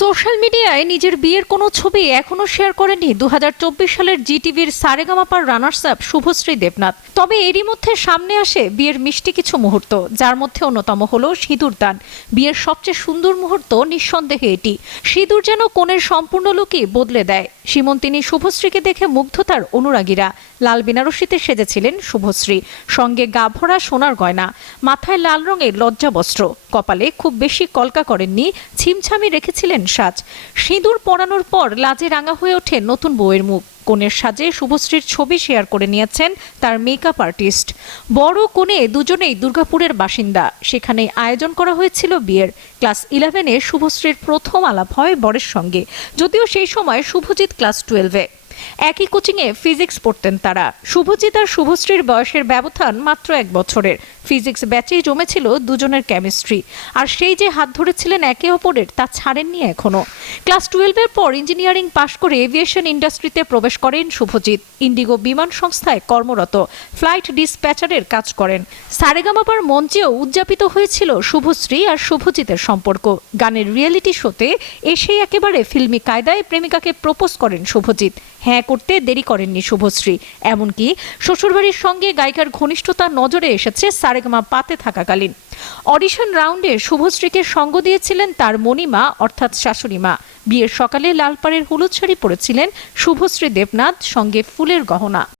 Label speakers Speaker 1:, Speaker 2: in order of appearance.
Speaker 1: Social মিডিয়ায় নিজের বিয়ের কোনো ছবি এখনও শেয়ার করেনি দু সালের জিটিভির সারেগামাপার রানার্স আপ শুভশ্রী দেবনাথ। তবে এরই মধ্যে সামনে আসে বিয়ের মিষ্টি কিছু মুহূর্ত, যার মধ্যে অন্যতম হল সিঁদুর দান। বিয়ের সবচেয়ে সুন্দর মুহূর্ত নিঃসন্দেহে এটি। সিঁদুর যেন কোণের সম্পূর্ণ লুকই বদলে দেয়। সীমন্তিনী শুভশ্রীকে দেখে মুগ্ধতার অনুরাগীরা। লাল বেনারসিতে সেজেছিলেন শুভশ্রী। সঙ্গে গা ভরা সোনার গয়না, মাথায় লাল রঙের লজ্জাবস্ত্র। কপালে খুব বেশি কলকা করেননি, ছিমছামি রেখেছিলেন সাজ। সিঁদুর পরানোর পর লাজে রাঙা হয়ে ওঠে নতুন বউয়ের মুখ। কনের সাজে শুভশ্রীর ছবি শেয়ার করে নিয়েছেন তার মেকআপ আর্টিস্ট বড় কোণে দুজনেই দুর্গাপুরের বাসিন্দা। সেখানে আয়োজন করা হয়েছিল বিয়ের। ক্লাস ইলেভেনে শুভশ্রীর প্রথম আলাপ হয় বরের সঙ্গে। যদিও সেই সময় শুভজিৎ ক্লাস টুয়েলভে একই কোচিংয়ে ফিজিক্স পড়তেন তারা। শুভজিৎ আর শুভশ্রীর বয়সের ব্যবধান মাত্র এক বছরের। ফিজিক্স ব্যাচেই জমেছিল দুজনের কেমিস্ট্রি আর সেই যে হাত ধরেছিলেন একে অপরের, তা ছাড়েননি এখনও। ক্লাস টুয়েলভের পর ইঞ্জিনিয়ারিং পাশ করে এভিয়েশন ইন্ডাস্ট্রিতে প্রবেশ করেন শুভজিৎ। ইন্ডিগো বিমান সংস্থায় কর্মরত। ফ্লাইট ডিসপ্যাচারের কাজ করেন। সারেগামাপার মঞ্চেও উদযাপিত হয়েছিল শুভশ্রী আর শুভজিতের সম্পর্ক। গানের রিয়েলিটি শোতে এসেই একেবারে ফিল্মি কায়দায় প্রেমিকাকে প্রপোজ করেন শুভজিৎ। হ্যাঁ করতে দেরি করেননি শুভশ্রী। এমনকি শ্বশুরবাড়ির সঙ্গে গায়িকার ঘনিষ্ঠতা নজরে এসেছে সারেগামা পাতে থাকাকালীন। অডিশন রাউন্ডে শুভশ্রীকে সঙ্গ দিয়েছিলেন তার মণিমা, অর্থাৎ শাশুড়ি মা বিয়ের সকালে লালপাড়ের হলুদ শাড়ি পরেছিলেন শুভশ্রী দেবনাথ, সঙ্গে ফুলের গহনা।